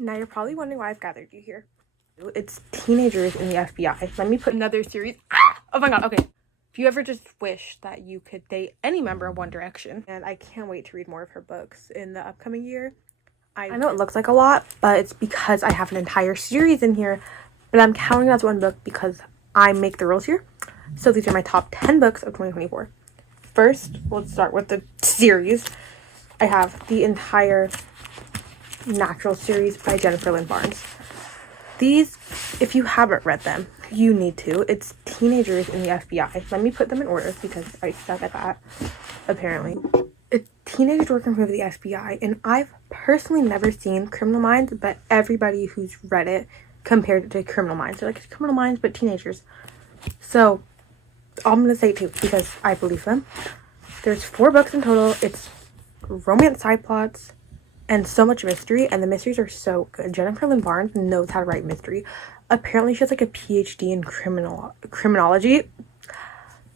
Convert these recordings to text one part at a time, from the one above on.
Now you're probably wondering why I've gathered you here. It's teenagers in the FBI. Let me put another series. Oh my god, okay. If you ever just wish that you could date any member of One Direction, and I can't wait to read more of her books in the upcoming year. I know it looks like a lot, but it's because I have an entire series in here, but I'm counting it as one book because I make the rules here. So these are my top 10 books of 2024. First, let's start with the series. I have the entire Natural series by Jennifer Lynn Barnes. These, if you haven't read them, you need to. It's teenagers in the FBI. Let me put them in order because I suck at that, apparently. It's teenagers working for the FBI, and I've personally never seen Criminal Minds, but everybody who's read it compared it to Criminal Minds. They're like, it's Criminal Minds, but teenagers. So, I'm going to say it too, because I believe them. There's 4 books in total. It's romance side plots, and so much mystery, and the mysteries are so good. Jennifer Lynn Barnes knows how to write mystery. Apparently, she has like a PhD in criminology.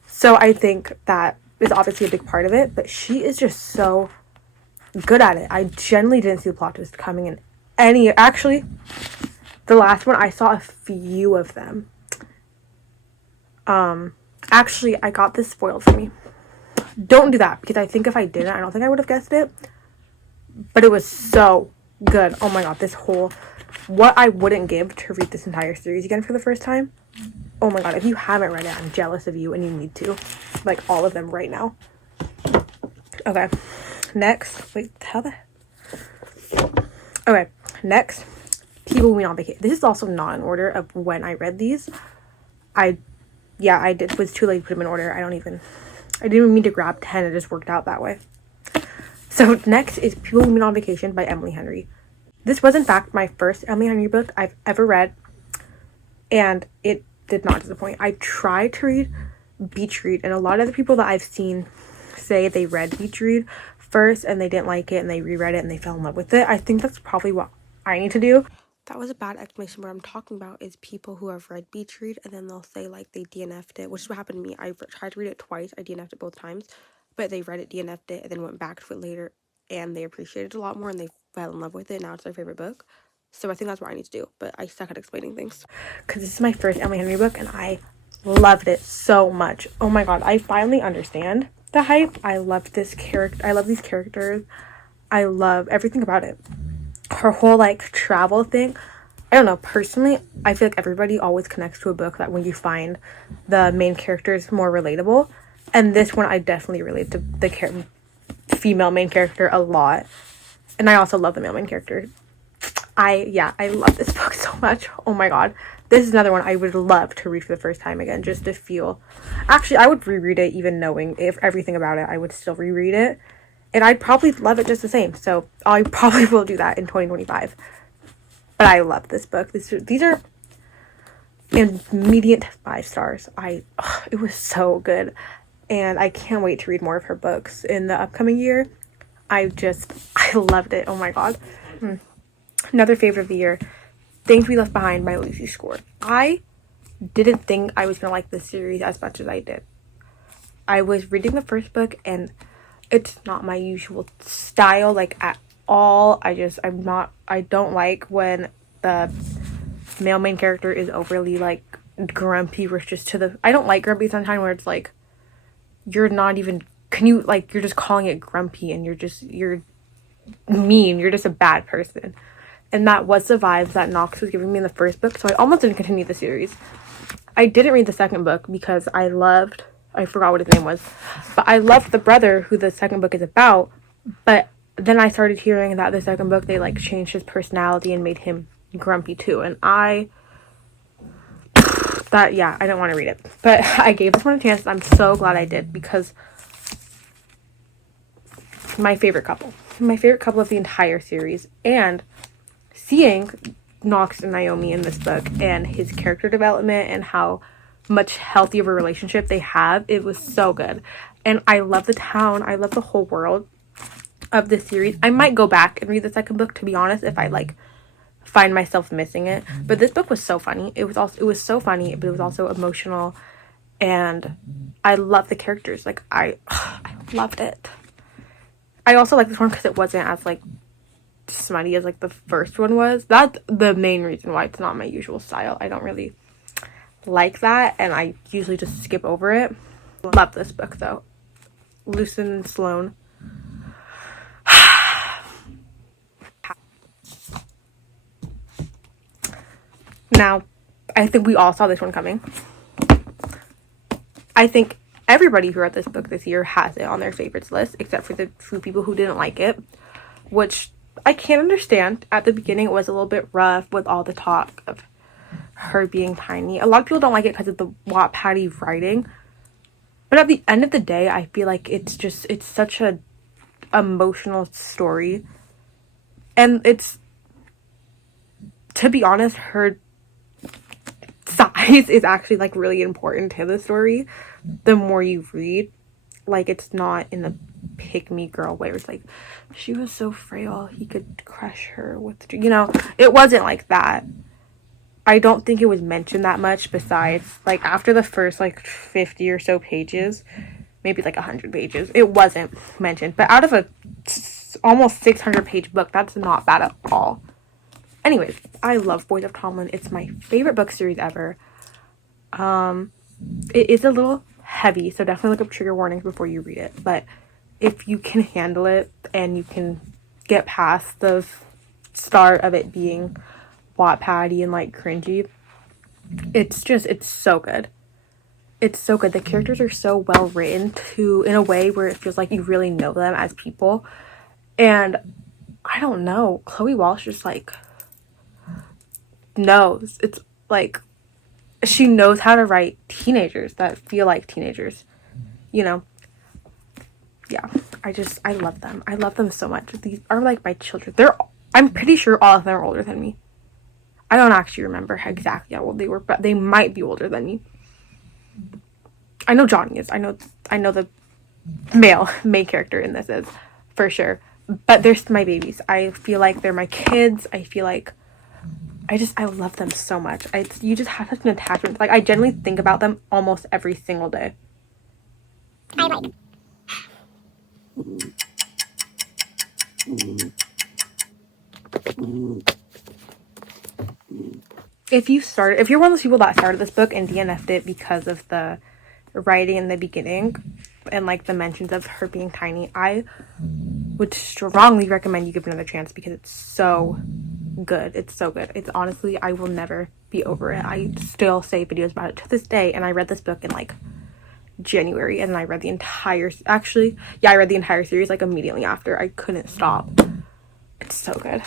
So I think that is obviously a big part of it, but she is just so good at it. I genuinely didn't see the plot twist coming in any. Actually, the last one, I saw a few of them. Actually, I got this spoiled for me. Don't do that, because I think if I didn't, I don't think I would have guessed it. But it was so good. Oh my god, what I wouldn't give to read this entire series again for the first time. Oh my god, if you haven't read it, I'm jealous of you and you need to. Like, all of them right now. Okay, next. Wait, Okay, next. People Will Be on Vacation. This is also not in order of when I read these. I was too late to put them in order. I didn't even mean to grab 10. It just worked out that way. So next is People Will Be on Vacation by Emily Henry. This was in fact my first Emily Henry book I've ever read, and it did not disappoint. I tried to read Beach Read, and a lot of the people that I've seen say they read Beach Read first and they didn't like it and they reread it and they fell in love with it. I think that's probably what I need to do. That was a bad explanation. What I'm talking about is people who have read Beach Read and then they'll say like they DNF'd it, which is what happened to me. I tried to read it twice. I DNF'd it both times, but they read it, DNF'd it, and then went back to it later and they appreciated it a lot more and they fell in love with it. Now it's their favorite book. So I think that's what I need to do, but I suck at explaining things. Because this is my first Emily Henry book and I loved it so much. Oh my god, I finally understand the hype. I love this character. I love these characters. I love everything about it. Her whole like travel thing. I don't know, personally, I feel like everybody always connects to a book that when you find the main character is more relatable. And this one, I definitely relate to the female main character a lot. And I also love the male main character. I love this book so much. Oh my god. This is another one I would love to read for the first time again, just to feel. Actually, I would reread it even knowing everything about it. I would still reread it. And I'd probably love it just the same. So I probably will do that in 2025. But I love this book. These are immediate 5 stars. It was so good. And I can't wait to read more of her books in the upcoming year. I loved it. Oh my god. Another favorite of the year, Things We Left Behind by Lucy Score. I didn't think I was going to like this series as much as I did. I was reading the first book and it's not my usual style, like, at all. I don't like when the male main character is overly, like, grumpy, or just I don't like grumpy sometimes where it's like, you're just calling it grumpy and you're mean, you're just a bad person. And that was the vibes that Knox was giving me in the first book, so I almost didn't continue the series. I didn't read the second book because I forgot what his name was, but I loved the brother who the second book is about, but then I started hearing that the second book, they, like, changed his personality and made him grumpy too, and I don't want to read it. But I gave this one a chance, and I'm so glad I did, because my favorite couple of the entire series, and seeing Knox and Naomi in this book and his character development and how much healthy of a relationship they have, it was so good. And I love the town. I love the whole world of this series. I might go back and read the second book, to be honest, if I like find myself missing it. But this book was so funny. It was so funny, but it was also emotional, and I love the characters. Like, I loved it. I also like this one because it wasn't as, like, smutty as like the first one was. That's the main reason why it's not my usual style. I don't really like that, and I usually just skip over it. Love this book though. Lucen and Sloane. Now, I think we all saw this one coming. I think everybody who read this book this year has it on their favorites list, except for the few people who didn't like it, which I can't understand. At the beginning, it was a little bit rough with all the talk of her being tiny. A lot of people don't like it because of the Wattpad writing, but at the end of the day, I feel like it's such a emotional story, and it's, to be honest, her size is actually like really important to the story. The more you read, like, it's not in the pick me girl way where it's like she was so frail he could crush her with, you know, it wasn't like that. I don't think it was mentioned that much, besides like after the first like 50 or so pages, maybe like 100 pages, it wasn't mentioned. But out of a almost 600 page book, that's not bad at all. Anyways, I love Boys of Tomlin. It's my favorite book series ever. It is a little heavy, so definitely look up trigger warnings before you read it. But if you can handle it and you can get past the start of it being Wattpad-y and like cringy, it's so good. It's so good. The characters are so well written in a way where it feels like you really know them as people. And I don't know, Chloe Walsh just like knows. It's like she knows how to write teenagers that feel like teenagers, you know. Yeah, I love them. I love them so much. These are like my children. I'm pretty sure all of them are older than me. I don't actually remember exactly how old they were, but they might be older than me. I know Johnny is. I know the main character in this is, for sure. But they're my babies. I feel like they're my kids. I feel like I love them so much. You just have such an attachment. Like, I genuinely think about them almost every single day. I like. If you're one of those people that started this book and DNF'd it because of the writing in the beginning and like the mentions of her being tiny, I would strongly recommend you give it another chance because it's so good. It's so good. It's honestly, I will never be over it. I still say videos about it to this day, and I read this book in like January, and I read the entire series like immediately after. I couldn't stop. It's so good.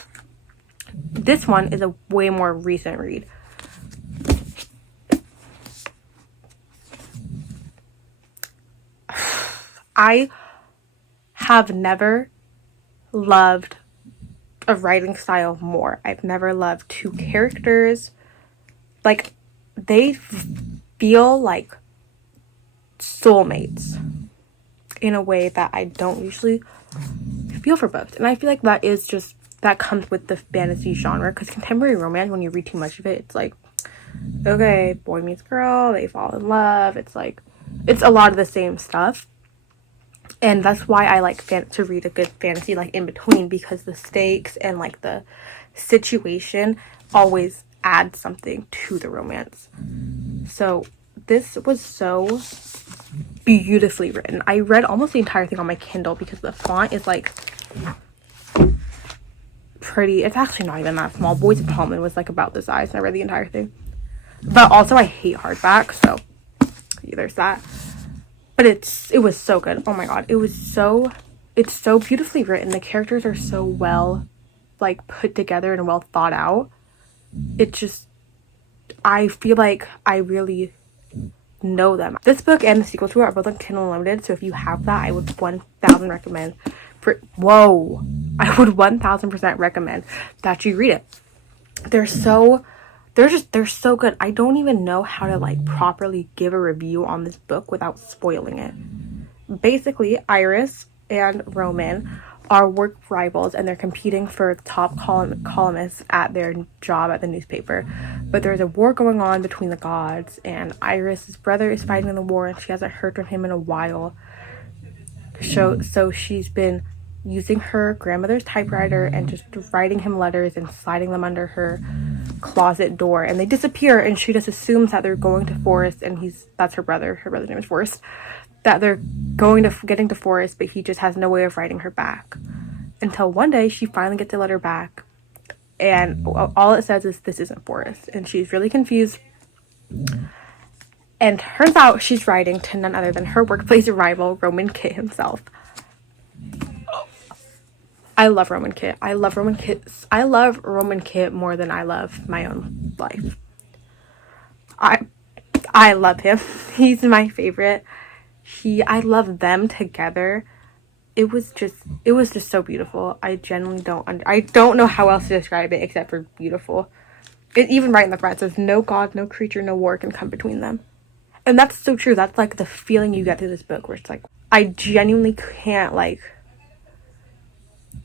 This one is a way more recent read. I have never loved a writing style more. I've never loved two characters. Like, they feel like soulmates in a way that I don't usually feel for books. And I feel like that comes with the fantasy genre, because contemporary romance, when you read too much of it, it's like, okay, boy meets girl, they fall in love. It's like, it's a lot of the same stuff. And that's why I like to read a good fantasy like in between, because the stakes and like the situation always add something to the romance. So this was so beautifully written. I read almost the entire thing on my Kindle because the font is like pretty. It's actually not even that small. Boys of Tomlin was like about the size, and I read the entire thing. But also I hate hardback, so yeah, there's that. But it was so good. Oh my god, it's so beautifully written. The characters are so well like put together and well thought out. I feel like I really know them. This book and the sequel to it are both on Kindle Unlimited, so if you have that, I would 1000 recommend I would 1000% recommend that you read it. They're so good. I don't even know how to like properly give a review on this book without spoiling it. Basically, Iris and Roman are work rivals, and they're competing for top columnists at their job at the newspaper. But there's a war going on between the gods, and Iris's brother is fighting in the war, and she hasn't heard from him in a while. So she's been using her grandmother's typewriter and just writing him letters and sliding them under her closet door, and they disappear, and she just assumes that they're going to Forrest, and that's her brother's name is Forrest, that they're getting to Forrest, but he just has no way of writing her back, until one day she finally gets a letter back, and all it says is, "This isn't Forrest," and she's really confused, and turns out she's writing to none other than her workplace rival, Roman Kit himself. I love Roman Kit. I love Roman Kit more than I love my own life. I love him. He's my favorite. I love them together. It was just so beautiful. I genuinely don't know how else to describe it except for beautiful. It even right in the front says, "No God, no creature, no war can come between them." And that's so true. That's like the feeling you get through this book, where it's like, I genuinely can't like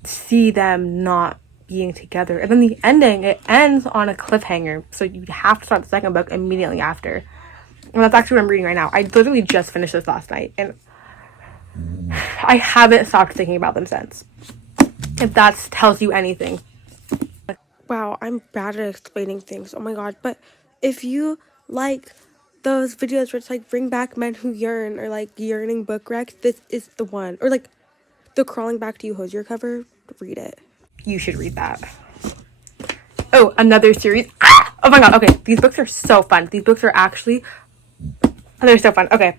see them not being together. And then the ending, it ends on a cliffhanger, so you have to start the second book immediately after. And that's actually what I'm reading right now. I literally just finished this last night, and I haven't stopped thinking about them since, if that tells you anything. Wow, I'm bad at explaining things. Oh my god. But if you like those videos where it's like bring back men who yearn, or like yearning book recs, this is the one. Or like the Crawling Back to You Hosier cover, read it. You should read that. Oh, another series. Oh my god, okay. These books are so fun. These books are actually, they're so fun. Okay.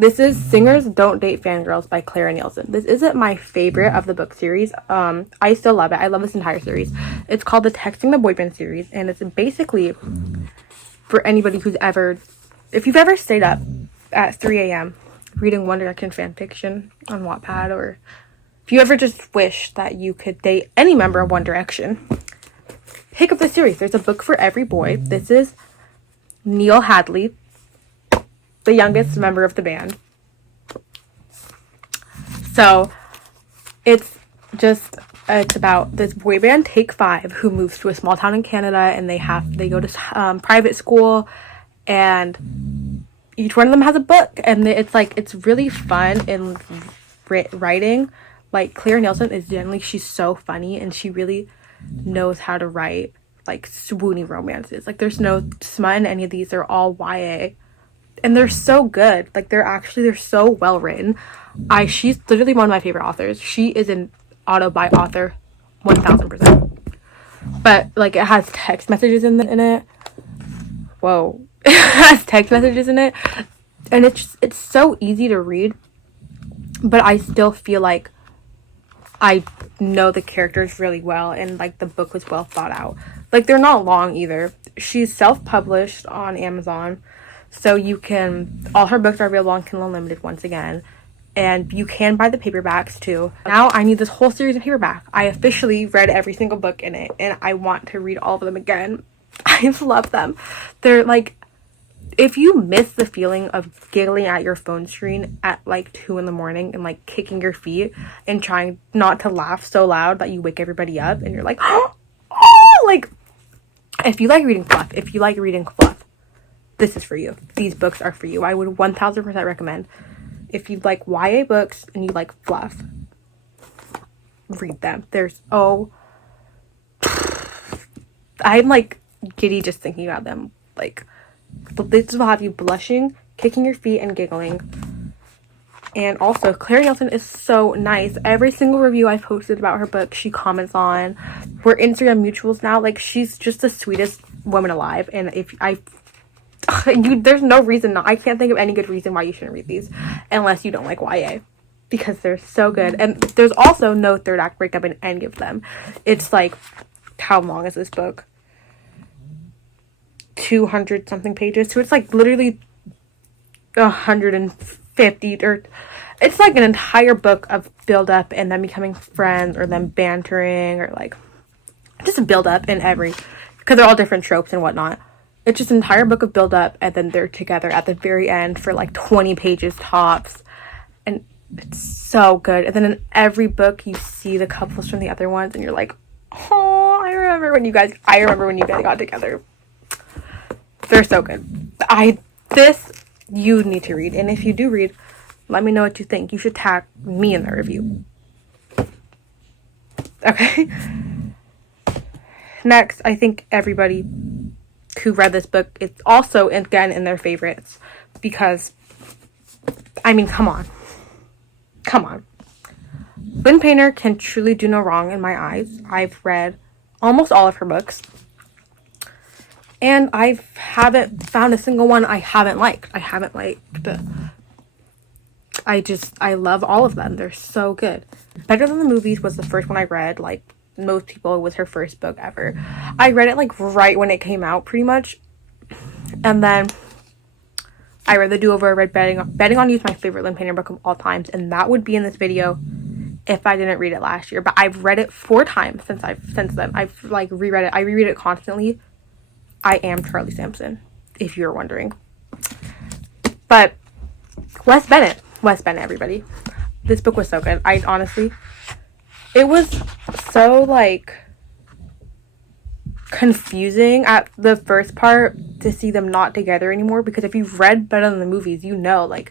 This is Singers Don't Date Fangirls by Clara Nielsen. This isn't my favorite of the book series. I still love it. I love this entire series. It's called the Texting the Boyfriend series, and it's basically for anybody who's if you've ever stayed up at 3 a.m. reading One Direction fan fiction on Wattpad, or if you ever just wish that you could date any member of One Direction, pick up the series. There's a book for every boy. This is Neil Hadley, the youngest member of the band. So it's about this boy band, Take Five, who moves to a small town in Canada, and they go to private school, and each one of them has a book, and it's really fun in writing. Like, Clara Nielsen is generally, she's so funny, and she really knows how to write like swoony romances. Like, there's no smut in any of these. They're all YA, and they're so good. Like, they're so well written. She's literally one of my favorite authors. She is an auto-buy author 1000%. But like, it has text messages in it. Whoa. It has text messages in it, and it's so easy to read, but I still feel like I know the characters really well, and like the book was well thought out. Like, they're not long either. She's self-published on Amazon, so all her books are available on Kindle Unlimited once again, and you can buy the paperbacks too. Now I need this whole series of paperback. I officially read every single book in it, and I want to read all of them again. I love them. They're like, if you miss the feeling of giggling at your phone screen at like 2 a.m. and like kicking your feet and trying not to laugh so loud that you wake everybody up, and you're like, oh, like, if you like reading fluff, this is for you. These books are for you. I would 1000% recommend. If you like YA books and you like fluff, read them. I'm like giddy just thinking about them. Like, this will have you blushing, kicking your feet, and giggling. And also, Clara Nielsen is so nice. Every single review I posted about her book, she comments on. We're Instagram mutuals now. Like, she's just the sweetest woman alive. And there's no reason I can't think of any good reason why you shouldn't read these, unless you don't like YA, because they're so good. And there's also no third act breakup in any of them. It's like, how long is this book? 200 something pages. So it's like literally 150, or it's like an entire book of build up and them becoming friends, or them bantering, or like just a build up in because they're all different tropes and whatnot. It's just an entire book of build up, and then they're together at the very end for like 20 pages tops, and it's so good. And then in every book you see the couples from the other ones, and you're like, oh, I remember when you guys got together. They're so good. You need to read, and if you do read, let me know what you think. You should tag me in the review. Okay. Next, I think everybody who read this book, it's also, again, in their favorites. Because, I mean, come on. Come on. Lynn Painter can truly do no wrong in my eyes. I've read almost all of her books. And I haven't found a single one I haven't liked. I love all of them. They're so good. Better Than the Movies was the first one I read. Like most people, it was her first book ever. I read it like right when it came out, pretty much. And then I read The Do-Over. I read Betting on You is my favorite Lynn Painter book of all times. And that would be in this video if I didn't read it last year. But I've read it 4 times since then. I've like reread it. I reread it constantly. I am Charlie Sampson, if you're wondering. But Wes Bennett, everybody. This book was so good. It was so, like, confusing at the first part to see them not together anymore. Because if you've read Better Than the Movies, you know, like,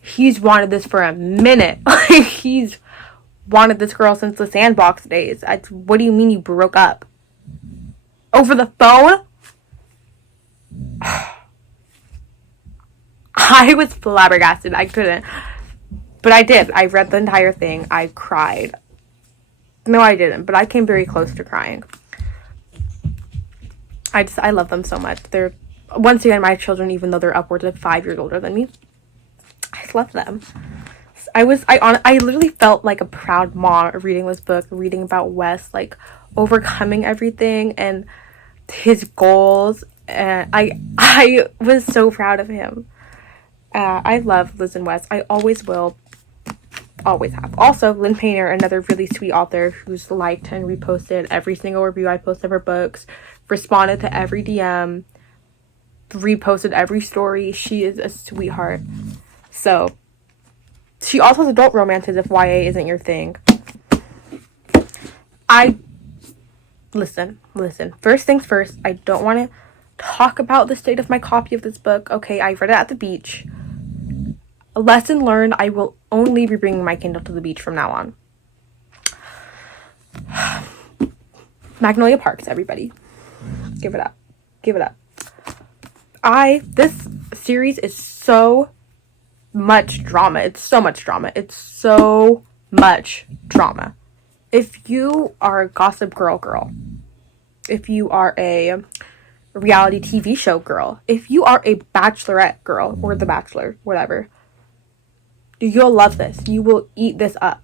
he's wanted this for a minute. Like, he's wanted this girl since the Sandbox days. What do you mean you broke up? Over the phone? I was flabbergasted. I couldn't. But I did. I read the entire thing. I cried. No, I didn't. But I came very close to crying. I love them so much. They're, once again, my children, even though they're upwards of 5 years older than me. I love them. I literally felt like a proud mom reading this book, reading about Wes, like, overcoming everything and his goals. And I was so proud of him. I love Liz and Wes. I always will. Always have. Also, Lynn Painter, another really sweet author who's liked and reposted every single review I post of her books, responded to every DM, reposted every story. She is a sweetheart. So, she also has adult romances if YA isn't your thing. Listen. First things first, I don't want to talk about the state of my copy of this book. Okay, I read it at the beach. A lesson learned, I will only be bringing my Kindle to the beach from now on. Magnolia Parks, everybody. Give it up. This series is so much drama. It's so much drama. If you are a Gossip Girl, if you are a reality TV show girl, if you are a Bachelorette girl, or The Bachelor, whatever, you'll love this. You will eat this up.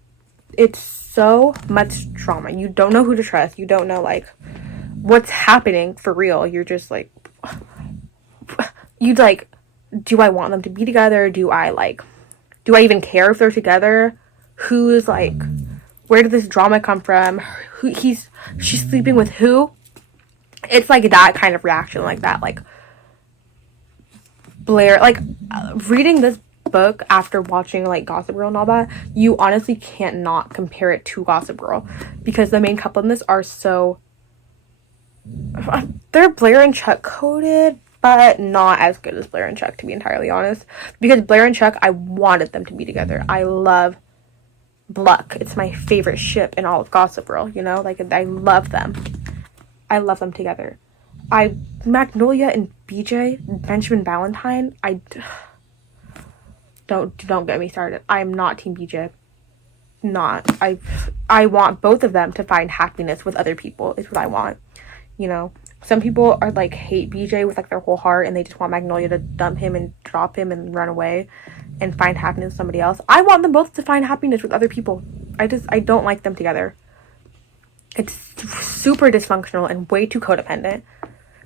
It's so much drama. You don't know who to trust. You don't know, like, what's happening for real. You're just like, do I want them to be together? Do I even care if they're together? Who's, like, where did this drama come from? She's sleeping with who? It's like that kind of reaction, like that, like, Blair, like, reading this book after watching, like, Gossip Girl and all that, you honestly can't not compare it to Gossip Girl, because the main couple in this are so, they're Blair and Chuck coded, but not as good as Blair and Chuck, to be entirely honest, because Blair and Chuck, I wanted them to be together. I love Bluck. It's my favorite ship in all of Gossip Girl, you know, like, I love them together. Magnolia and BJ, Benjamin Valentine, don't get me started. I'm not Team BJ. Not. I want both of them to find happiness with other people, is what I want. You know, some people are like, hate BJ with, like, their whole heart, and they just want Magnolia to dump him and drop him and run away and find happiness with somebody else. I want them both to find happiness with other people. I don't like them together. It's super dysfunctional and way too codependent.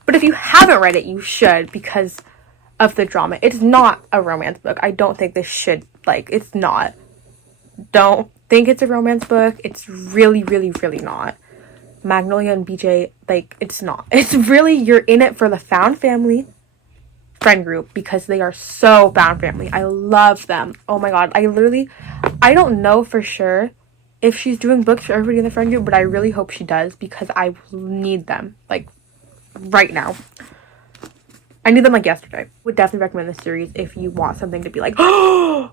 But if you haven't read it, you should, because of the drama. It's not a romance book. I don't think this should, like, it's not. Don't think it's a romance book. It's really, really, really not. Magnolia and BJ, like, it's not. It's really, you're in it for the found family friend group, because they are so found family. I love them. Oh my god. I don't know for sure if she's doing books for everybody in the friend group, but I really hope she does, because I need them, like, right now. I need them, like, yesterday. Would definitely recommend this series if you want something to be like, oh,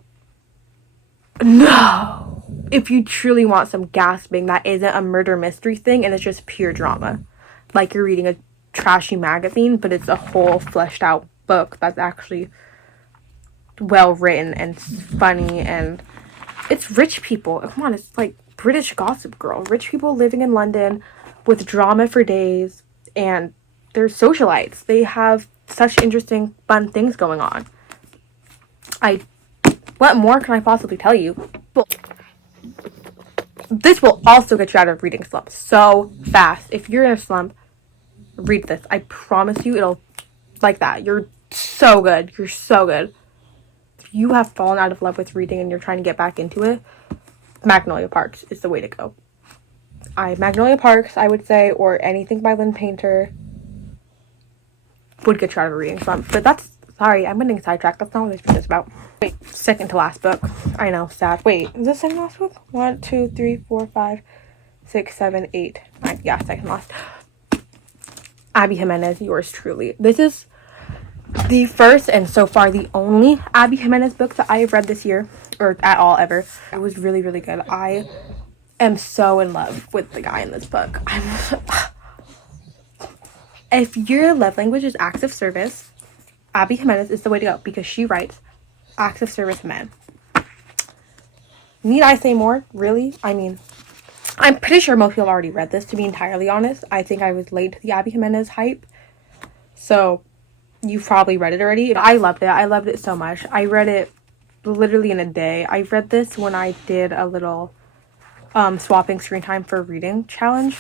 no. if you truly want some gasping that isn't a murder mystery thing and it's just pure drama. Like you're reading a trashy magazine, but it's a whole fleshed out book that's actually well written and funny, and it's rich people. Come on, it's like British Gossip Girl. Rich people living in London with drama for days, and they're socialites. They have such interesting, fun things going on. What more can I possibly tell you? Well, this will also get you out of reading slump so fast. If you're in a slump, read this. I promise you it'll, like that. You're so good. You're so good. If you have fallen out of love with reading and you're trying to get back into it, Magnolia Parks is the way to go. Magnolia Parks, I would say, or anything by Lynn Painter would get you out of a reading slump. But sorry, I'm getting sidetracked. That's not what this video is about. Wait, second to last book. I know, sad. Wait, is this second to last book? 1, 2, 3, 4, 5, 6, 7, 8, 9. Yeah, second to last. Abby Jimenez, yours truly. This is the first and so far the only Abby Jimenez book that I have read this year, or at all ever. It was really, really good. I am so in love with the guy in this book. If your love language is acts of service, Abby Jimenez is the way to go, because she writes acts of service men. Need I say more? Really? I mean, I'm pretty sure most people have already read this, to be entirely honest. I think I was late to the Abby Jimenez hype. So, you've probably read it already. I loved it. I loved it so much. I read it literally in a day. I read this when I did a little swapping screen time for reading challenge.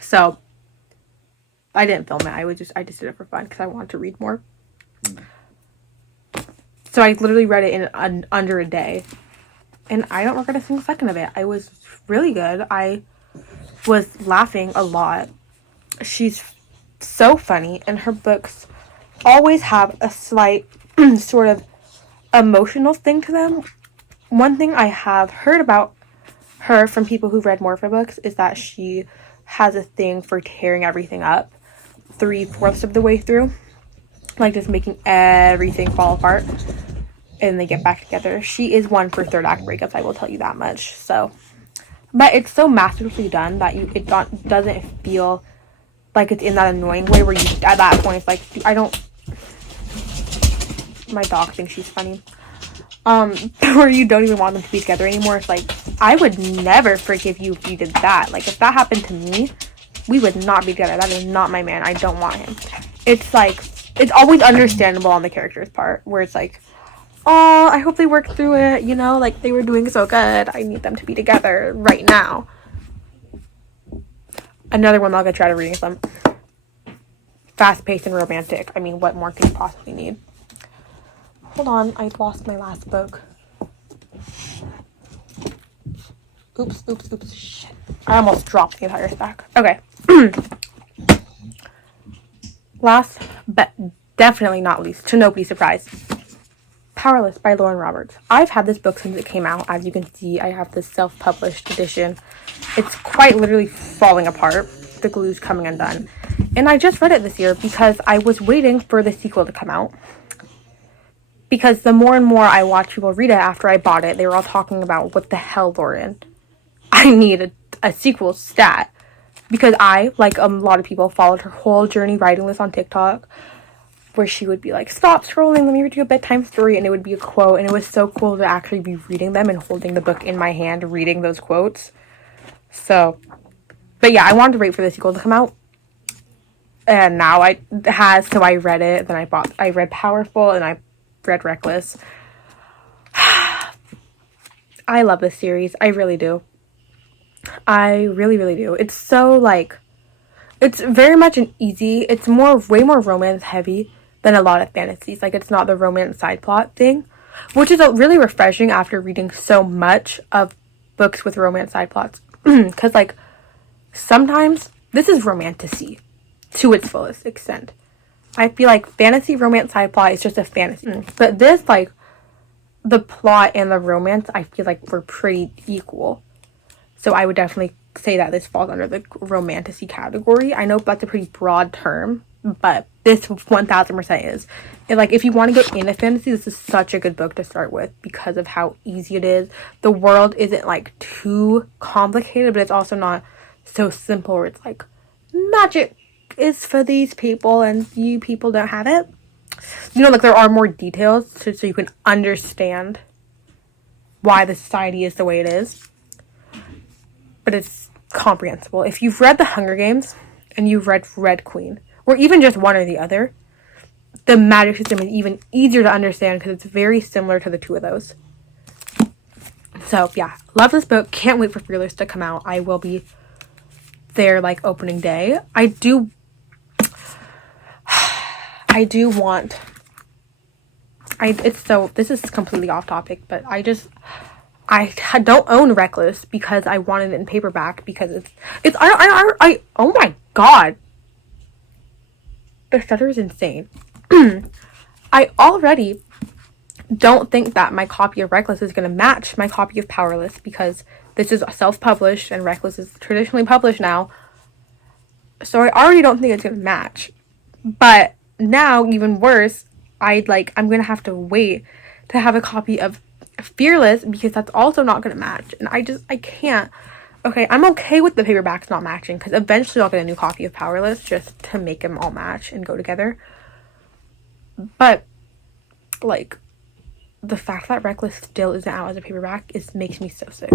So, I didn't film it. I just did it for fun because I wanted to read more. So I literally read it in under a day. And I don't regret a single second of it. I was really good. I was laughing a lot. She's so funny. And her books always have a slight sort of emotional thing to them. One thing I have heard about her from people who've read more of her books is that she has a thing for tearing everything up 3/4 of the way through. Like just making everything fall apart. And they get back together. She is one for third act breakups, I will tell you that much. So, but it's so masterfully done that it doesn't feel like it's in that annoying way where you, at that point, it's like, my dog thinks she's funny. Where you don't even want them to be together anymore. It's like, I would never forgive you if you did that. Like, if that happened to me, we would not be together. That is not my man. I don't want him. It's like, it's always understandable on the character's part, where it's like, oh, I hope they work through it, you know, like they were doing so good. I need them to be together right now. Another one I'll get try to reading some. Fast-paced and romantic. I mean, what more can you possibly need? Hold on, I lost my last book. Oops, shit. I almost dropped the entire stack. Okay. Last, but definitely not least, to nobody's surprise, Powerless by Lauren Roberts. I've had this book since it came out. As you can see, I have this self-published edition. It's quite literally falling apart. The glue's coming undone. And I just read it this year because I was waiting for the sequel to come out. Because the more and more I watch people read it after I bought it, they were all talking about, what the hell, Lauren? I need a sequel stat. Because I, like a lot of people, followed her whole journey writing this on TikTok, where she would be like, stop scrolling, let me read you a bedtime story, and it would be a quote, and it was so cool to actually be reading them and holding the book in my hand, reading those quotes. So, but yeah, I wanted to wait for the sequel to come out, and now it has, so I read it, then I read Powerful, and I read Reckless. I love this series, I really do. I really, really do. It's so, like, it's very much it's way more romance heavy than a lot of fantasies. Like, it's not the romance side plot thing, which is really refreshing after reading so much of books with romance side plots. Because, like, sometimes this is romantasy to its fullest extent. I feel like fantasy romance side plot is just a fantasy. But this, like, the plot and the romance, I feel like were pretty equal. So I would definitely say that this falls under the romantasy category. I know that's a pretty broad term, but this 1000% is. And like, if you want to get into fantasy, this is such a good book to start with because of how easy it is. The world isn't like too complicated, but it's also not so simple where it's like magic is for these people and you people don't have it. You know, like there are more details so you can understand why the society is the way it is. But it's comprehensible. If you've read The Hunger Games and you've read Red Queen, or even just one or the other, the magic system is even easier to understand because it's very similar to the two of those. So yeah, love this book. Can't wait for Fearless to come out. I will be there like opening day. I do want, this is completely off topic, but I don't own Reckless because I wanted it in paperback because oh my god. The stutter is insane. I already don't think that my copy of Reckless is going to match my copy of Powerless because this is self-published and Reckless is traditionally published now. So I already don't think it's going to match. But now, even worse, I'm going to have to wait to have a copy of Fearless because that's also not going to match. And I can't. Okay, I'm okay with the paperbacks not matching because eventually I'll get a new copy of Powerless just to make them all match and go together. But, like, the fact that Reckless still isn't out as a paperback makes me so sick.